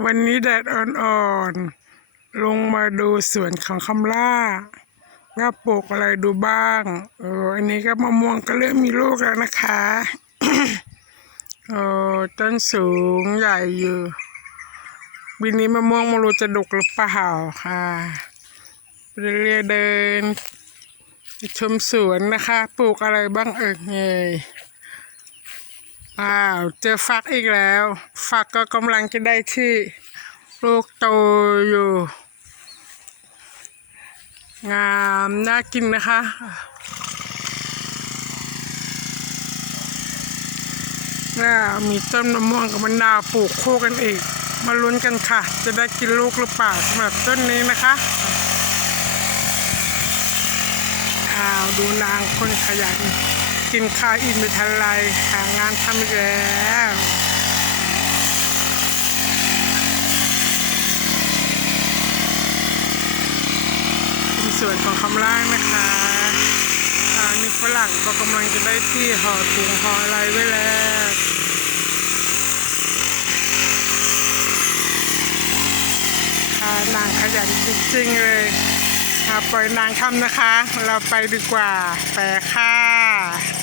วันนี้แดดอ่อนๆ ลงมาดูสวนของคำล่า ว่าปลูกอะไรดูบ้าง เออ อันนี้ก็มะม่วงก็เริ่มมีลูกแล้วนะคะเออต้นสูงใหญ่อยู่ปีนี้มะม่วงไม่รู้จะดกหรือเปล่าค่ะเรื่อยๆเดิน ชมสวนนะคะ ปลูกอะไรบ้างเอ่ยเอ้าวเจอฟักอีกแล้ว ฟักก็กำลังจะได้ที่ลูกโตอยู่ งามน่ากินนะคะแล้วมีต้นมะม่วงกับมะนาวปลูกคู่กันอีก มาลุ้นกันค่ะ จะได้กินลูกหรือเปล่าสำหรับต้นนี้นะคะอ้าวดูนางคนขยัน กินข้าวอิ่มไม่ทันไรหางานทำอีกแล้วเป็นส่วนของคำล่างนะคะอ่ามีฝรั่งก็กำลังจะได้ที่ห่อถุงห่ออะไรไว้แล้วนางขยันจริงๆเลยอะปล่อยนางทำนะคะ เราไปดีกว่าไปค่ะ